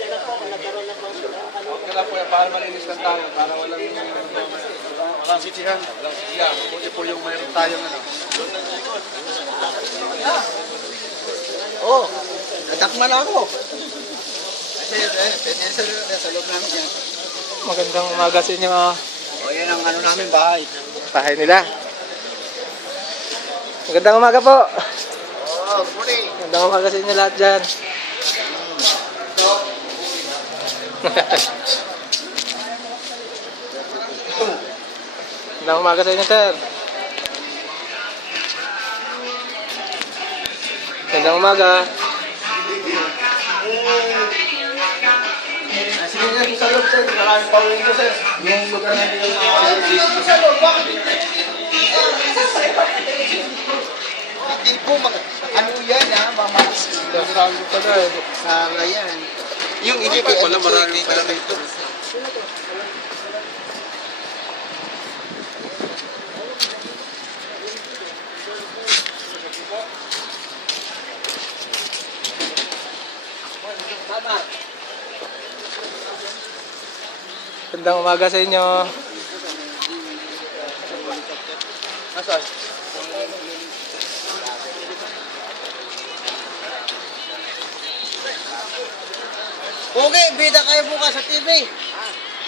Okay lang po yan, para malinis lang tayo, para walang sisihan. Walang sisihan. Mabuti po yung mayroon tayong ano. Oh, natakman ako. Sa loob namin yan. Magandang umaga sa inyo. O, yan ang ano namin, bahay. Bahay nila. Magandang umaga po. Oh, morning. Magandang umaga sa inyo lahat dyan. Magandang umaga sa inyo, sir. Magandang umaga. Sige nga, sa loob, sir. Maraming pawin ko, sir. Yung lugar na hindi yung sa loob, bakit hindi po, ano yan, ha? Marami pala eh. Sara yan. Yung hindi kay Wala maraming pala ito. Magandang umaga sa inyo. Nasaan? Okay, bida kayo bukas sa TV.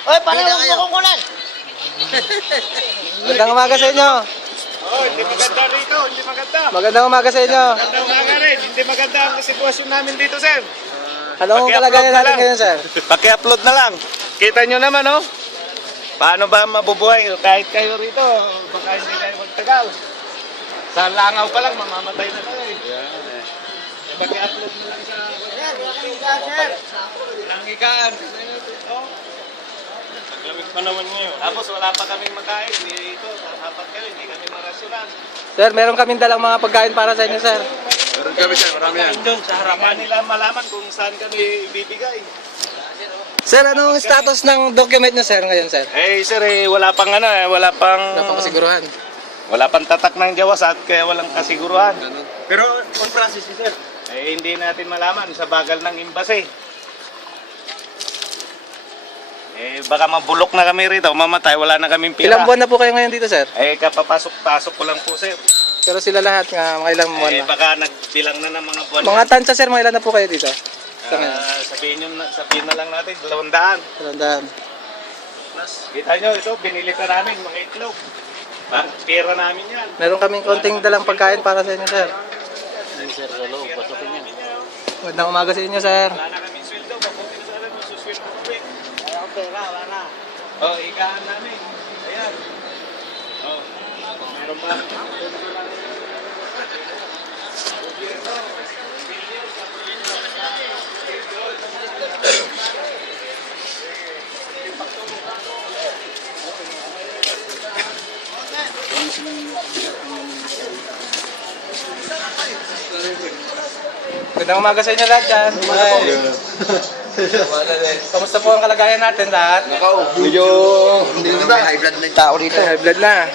Oy, pareho mo kukulan. Magandang umaga sa inyo. Oh, hindi maganda rito, hindi maganda. Magandang umaga sa inyo. Magandang umaga rin, hindi maganda ang sitwasyon namin dito, sir. Anong kalagayan natin ngayon, sir? Paki-upload na lang. Kita nyo naman, oh. Paano ba mabubuhay? Kahit kayo rito, baka hindi kayo magtagal. Sa langaw pa lang, mamamatay na kayo eh. Paki-upload mo lang sa... Langikaan. Oh. Naglamig pa naman ngayon. Tapos wala pa kaming makain. Dito, apat kayo, hindi kami marasyonan. Sir, meron kaming dalang mga pagkain para sa inyo, sir. Meron kami sir, marami yan. Doon, sa harapan nila malaman kung saan kami ibibigay. Sir, anong status ng document nyo, sir, ngayon, sir? Eh, sir, wala pang ano, wala pang... Wala pang kasiguruhan. Wala pang tatak ng jawasat, kaya walang kasiguruhan. Pero, on process, sir. Eh, hindi natin malaman sa bagal ng imbase. Eh, baka mabulok na kami rito, mamatay, wala na kaming pira. Ilang buwan na po kayo ngayon dito, sir? Eh, kapapasok-pasok ko lang po, sir. Pero sila lahat, mga ilang buwan Eh, na. baka nagbilang na ng mga buwan. Mga tansya, sir, mga ilan na po kayo dito? Sa ngayon? Sabihin na lang natin, 200. Talandaan. Kita nyo, ito, binili pa namin, mga itlog. Pira namin yan. Meron kaming konting dalang pagkain para sa inyo, sir. Sir, sa loob, pasukin yan. Magandang umaga sa inyo, sir. Wala na kaming sweldo, mabuti na sana, masusweldo kami. Wala akong pera, wala na. Oh, ikahan namin. Ayan. Oh, meron pa. Magandang umaga sa inyo lahat dyan. Kamusta po ang kalagayan natin lahat? Medyo, hindi na high blood na yung tao dito. High blood na.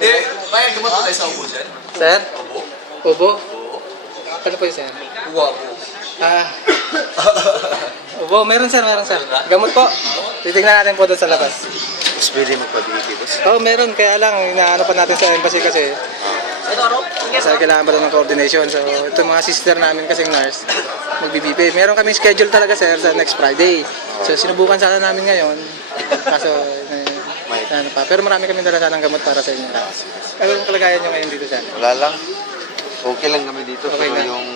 Eh, may gamot tayo sa ubo dyan? Sir? Ubo? Ano po yun, sir? Uwa. Ah. Ubo, meron sir, meron sir. Gamot po. Titignan natin po doon sa labas. Mas pwede magpabili ko. Oo, meron. Kaya lang, inaano pa natin sa embassy kasi. Kasi kailangan pa doon ng coordination. So, ito mga sister namin kasing nurse, magbibip. Meron kaming schedule talaga sir sa next Friday. So, sinubukan sana namin ngayon. Kaso, ano pa. Pero marami kami dala sanang gamot para sa inyo. Ano ang kalagayan nyo ngayon dito sir? Wala lang. Okay lang kami dito. Okay pero lang. yung...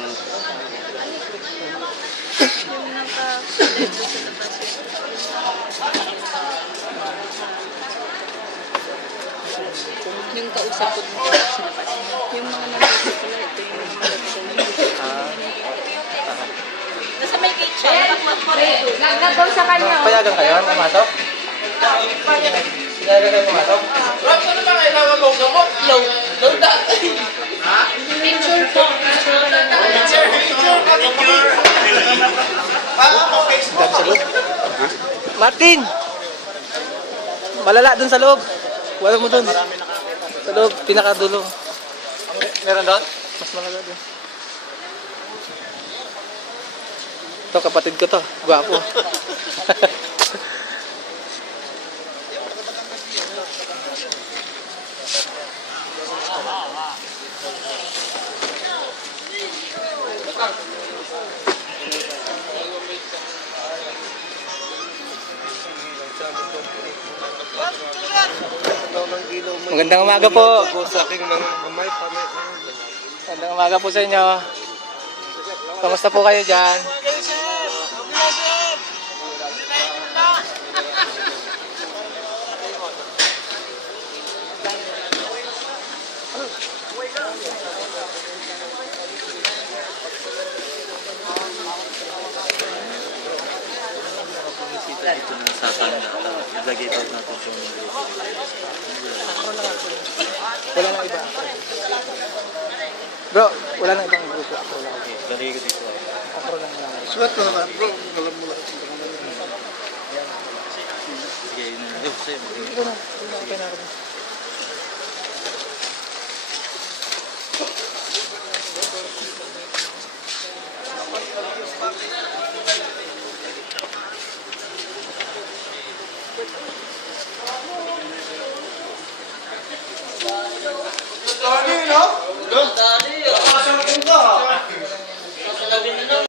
Yung kausap ko dito sa labas. Yung mga nandito pala, ito yung mga nandito. Nasa may kitchen. Nagdadaw sa kanya. Payagan kayo? Pumasok? Payagan kayo pumasok? Picture po. Picture ka na. Dami sa loob. Martin! Malala dun sa loob. Wala mo dun. Sa loob, pinakadulo. Meron doon? Mas malala dun. Ito, kapatid ko to. Gwapo. Magandang umaga po. Magandang umaga po sa inyo. Kamusta po kayo dyan? Wala nang iba. Bro, wala nang ibang grupo. Ako lang. Ako lang lang. Suwat mo naman, bro. Alam mo lang. Ito na. Okay na ako. Dali,